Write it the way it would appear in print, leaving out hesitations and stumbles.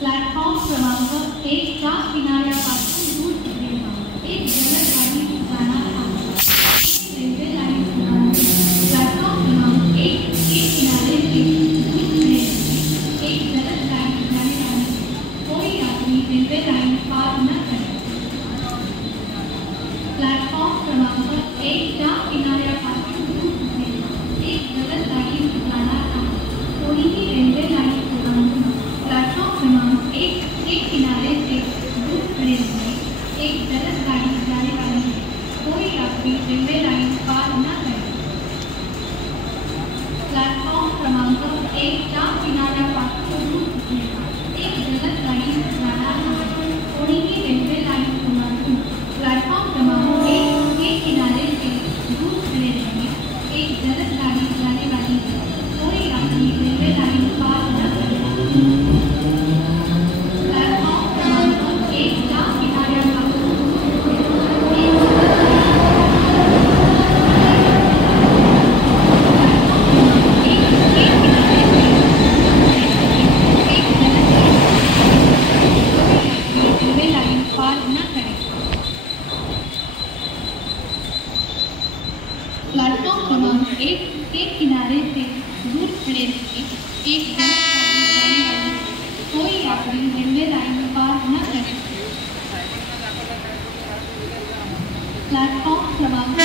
Platform क्रमांक 1 च्या किनाऱ्यापासून दूर उभे राहा. एक जलद गाडी जाणार आहे. रेल्वे लाईन प्लॅटफॉर्म क्रमांक 1 के किनारे से दूर खड़े रहिए. एक जलद गाड़ी जाने वाली है. कोई यात्री रेलवे लाइन पार न करे. प्लॅटफॉर्म क्रमांक 1 च्या किनाऱ्यापासून दूर उभे राहा. एक जलद गाडी जाणार आहे. कोणीही रेल्वे लाइन ओलांडून प्लॅटफॉर्म क्रमांक 1 के किनारे से दूर खड़े रहिए. एक जलद गाड़ी जाने वाली है. कोई यात्री रेलवे लाइन पार न करे. प्लॅटफॉर्म क्रमांक 1 च्या किनाऱ्यापासून दूर उभे राहा. एक जलद गाड़ी जाणार आहे. कोणीही रेल्वे लाइन ओलांडून प्लॅटफॉर्म क्रमांक 1 के किनारे से दूर खड़े रहिए. एक जलद गाड़ी जाने वाली है. कोई यात्री रेलवे लाइन पार न करे. प्लॅटफॉर्म क्रमांक 1 च्या किनाऱ्यापासून दूर उभे राहा. एक जलद रेलवे लाइन पार न करे. प्लेटफॉर्म क्रमांक 1 के किनारे से दूर खड़े रहिए. एक जलद गाड़ी जाने वाली है. कोई यात्री रेलवे लाइन पार न करे. प्लेटफॉर्म क्रमांक